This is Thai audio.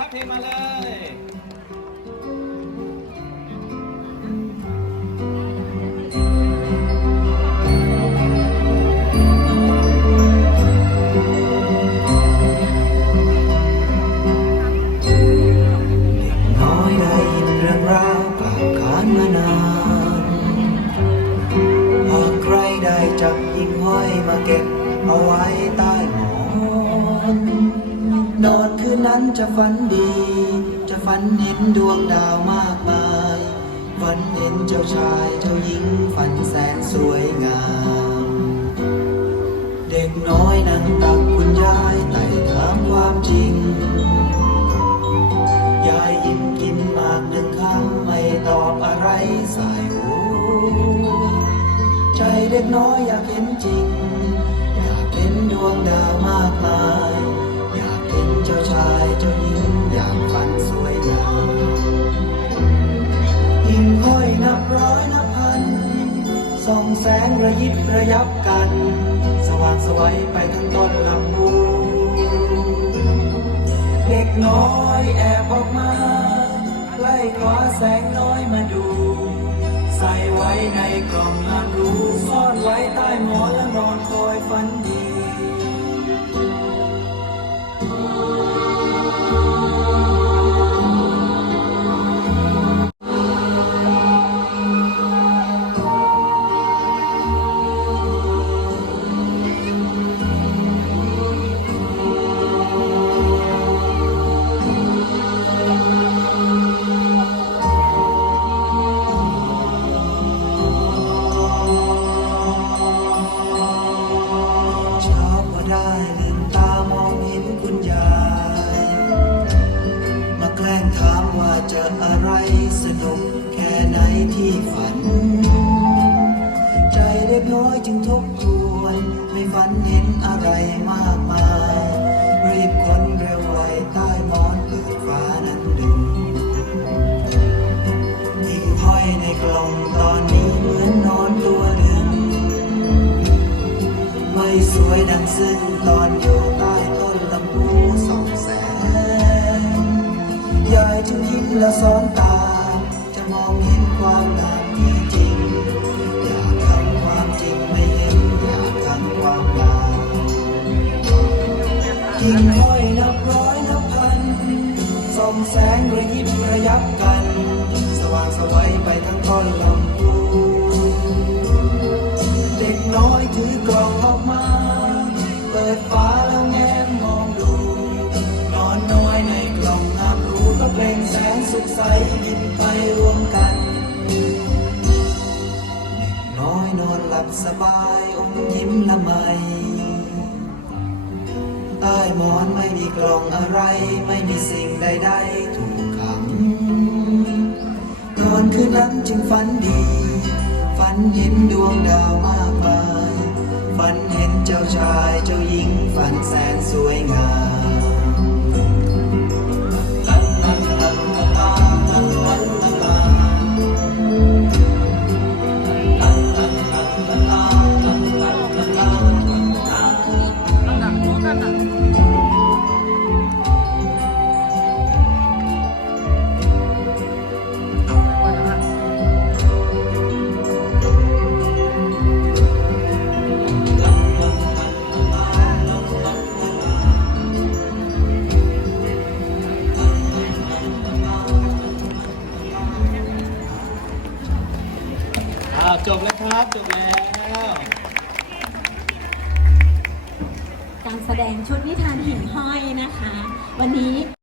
ครับเพลงมาเลย นั้นจะฝันดี จะฝันเห็นดวงดาวมากมาย ฝันเห็นเจ้าชายเจ้าหญิงฝันแสนสวยงาม เด็กน้อยนั่งตักคุณยายไต่ถามความจริง ยายยิ้มกินมากหนึ่งคำไม่ตอบอะไรใสายหูใจเด็กน้อยอยากเห็นจริง อยากเห็นดวงดาวมากมาย แสงระยิบระยับกัน สว่างสวัยไปทั้งต้นลำพูเด็กน้อยแอบออกมาใกล้ขอแสงน้อยมาดู ใส่ไว้ในกล่องงานรู้ซ่อนไว้ใต้หมอนและนอนคอยฝันดี ที่ฝัน ใจเล็กน้อยจึงทบทวน ไม่ฝันเห็นอะไรมากมาย รีบคนเร็วไวใต้หมอนเปิดฟ้านั้นดูทิ้งห้อยในกล่องตอนนี้เหมือนนอนตัวหนึ่งไม่สวยดังซึ่งตอนอยู่ใต้ต้นลำพูสองแสงยายจึงยิ้มและสอนตาจะมองเห็น ความงามที่จริง อยากทำความจริงไม่เห็นอยากทำความงามกิ่งห้อยนับร้อยนับพัน ส่องแสงระยิบระยับกัน สว่างสวัยไปทั้งต้นลำพูเด็กน้อยถือกล่องออกมา เปิดฝาแล้วแง้มมองดู นอนน้อยในกล่องงามรู้ก็เปล่งแสงสุขใสยิ้ม ลับสบายอมยิ้มละไมใต้หมอนไม่มีกล่องอะไร ไม่มีสิ่งใดๆถูกขังนอนคืนนั้นจึงฝันดี ฝันเห็นดวงดาวมากมาย ฝันเห็นเจ้าชายเจ้าหญิง ฝันแสนสวยงาม จบแล้วครับ จบแล้ว การแสดงชุดนิทานหิ่งห้อยนะคะ วันนี้